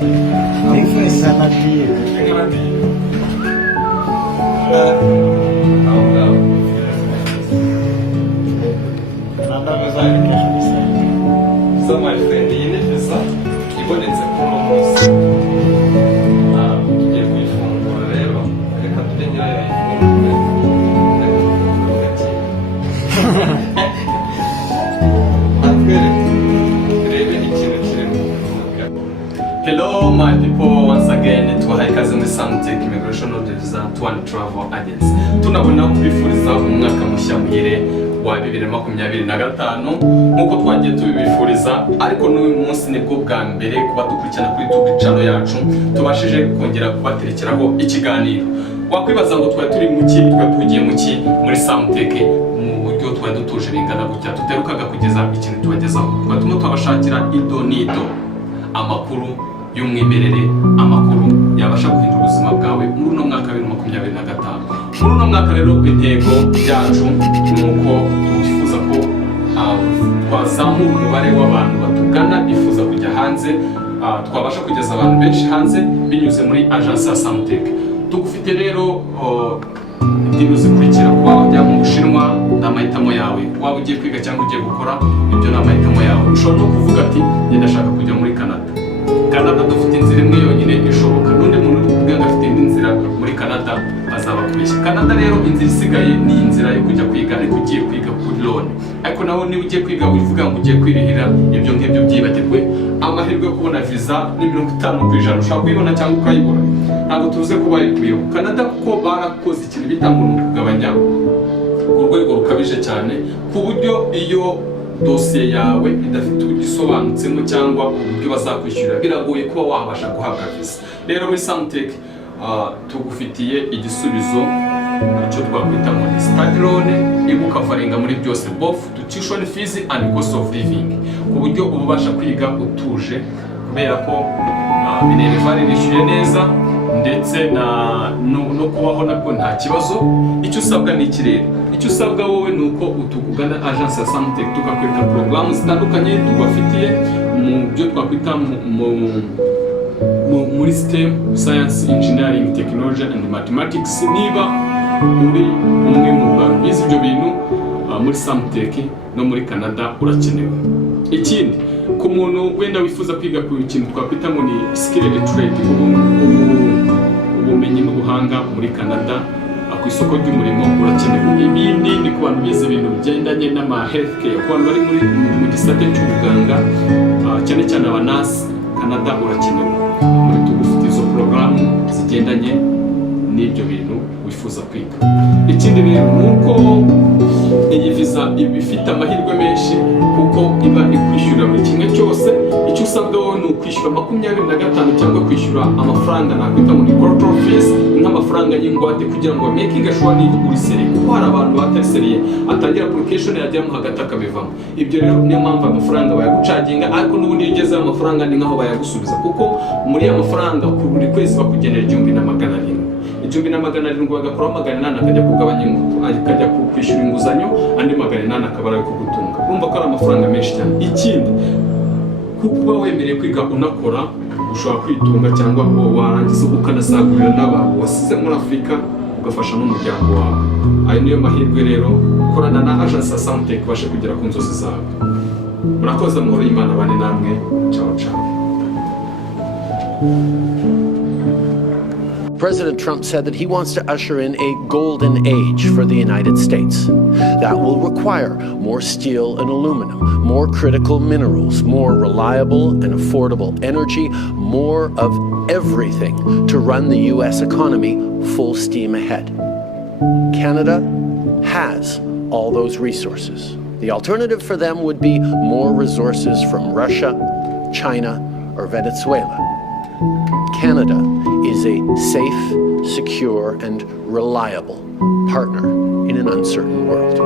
Inganadir. Nada mais aí que a gente So my friend, iyi ni pizza ibonetse kuri uno munsi. Tugiye kuyifungura rero, reka tujye nyirayo ayifungure. Turebe ikintu kirimo. Hello my people, once again twahaye ikaze muri Samtech Immigration Visa Tour Travel Agency. Tunabona kubifuriza umwaka mushya muhire wa 2025 nkuko twagiye tubifuriza, ariko n'uyu munsi nibwo bwa mbere kuba dukurikirana kuri YouTube channel yacu tubashije kongera kubaterekeraho ikiganiro. Wakwibaza ngo twari turi mu ki, twari tugiye mu ki muri Samtech mu buryo twari dutuje bingana gutya, tuterukaga kugeza ikintu tubagezaho, twatuma twabashakira ido nido amakuru y'umwimerere, amakuru yabasha guhindura ubuzima bwawe muri uno mwaka 2025. Muri uno mwaka rero intego yacu nuko twifuza ko twazamura umubare w'abantu batugana bifuza kujya hanze, twabasha kugeza abantu benshi hanze binyuze muri agence ya Samtech. Tugufite rero indimi zikurikira: kuba wajya mu Bushinwa ni amahitamo yawe, waba ugiye kwiga cyangwa ugiye gukora, ibyo ni amahitamo yawe. Ushobora no kuvuga ati ndashaka kujya muri Canada dufite inzira imwe yonyine ishoboka, n'undi muntu ubwenge afite indi nzira muri Canada azaba kubeshya. Canada rero inzira isigaye ni inzira yo kujya kwiga, ariko ugiye kwiga kuri loan. Ariko naho niba ugiye kwiga wivuga ngo ugiye kwirihira, ibyo ngibyo byibagirwe. Amahirwe yo kubona visa ni 50%, ushobora kuyibona cyangwa ukayibura, ntabwo tuvuze ko bayikuyeho. Canada kuko barakoze ikintu bita ngo ni ukugabanya ku rwego rukabije cyane, ku buryo iyo dosiye yawe idafite uburyo isobanutsemo cyangwa uburyo bazakwishyura, biragoye kuba wabasha guhabwa visa. Rero muri Samtech tugufitiye igisubizo cyo twakwita ngo ni study loan igukavaringa muri byose, both tuition fees and cost of living, ku buryo ubasha kwiga utuje, kubera ko minerval nishyuye neza ndetse no kubaho nabwo nta kibazo. Icyo usabwa ni ikirere, icyo usabwa wowe ni uko utugana agence ya Samtech tukakwereka porogaramu zitandukanye tubafitiye mu byo twakwita muri STEM, Science, Engineering, Technology and Mathematics. Niba uri umwe mu bantu bize ibyo bintu muri Samtech no muri Canada urakenewe. Ikindi, ku muntu wenda wifuza kwiga ku kintu twakwita ngo ni skilled trade, ubumenyi n'ubuhanga muri Canada ku isoko ry'umurimo urakenewe. Ibindi ni ku bantu bize ibintu bigendanye n'ama health care, ku bantu bari mu gisate cy'ubuganga, cyane cyane abanasi, Canada urakenewe. Muri tugufite izo porogaramu zigendanye n'ibyo bintu wifuza kwiga. Ikindi rero nuko iyi visa ifite amahirwe menshi kuko iba ikwishyura buri kimwe cyose. Icyo usabwa wowe ni ukwishyura 25 cyangwa kwishyura amafaranga nakwita ngo ni corporate fees, nk'amafaranga y'ingwate, kugira ngo making sure ni uri seriye, kuko hari abantu batari seriye atangira application yajyamo hagati akabivamo. Ibyo rero niyo mpamvu amafaranga bayagucaginga, ariko n'ubundi iyo ugezeho amafaranga ni nkaho bayagusubiza, kuko muri ya mafaranga ku buri kwezi bakugenera 1,700. 1,700 bagakuraho 800 akajya kugabanya akajya kwishyura inguzanyo, andi 800 akaba ari kugutunga. Urumva ko ari amafaranga menshi cyane. Ikindi, kuba wemereye kwiga unakora, ushobora kwitunga cyangwa warangiza ukanasagurira n'abantu wasize muri Afurika, ugafasha n'umuryango wawe. Ayo niyo mahirwe rero, korana na agence ya Samtech ubashe kugera ku nzozi zawe. Murakoze, amahoro y'Imana bane namwe. Ciao ciao. President Trump said that he wants to usher in a golden age for the United States. That will require more steel and aluminum, more critical minerals, more reliable and affordable energy, more of everything to run the U.S. economy full steam ahead. Canada has all those resources. The alternative for them would be more resources from Russia, China, or Venezuela. Canada is a safe, secure, and reliable partner in an uncertain world.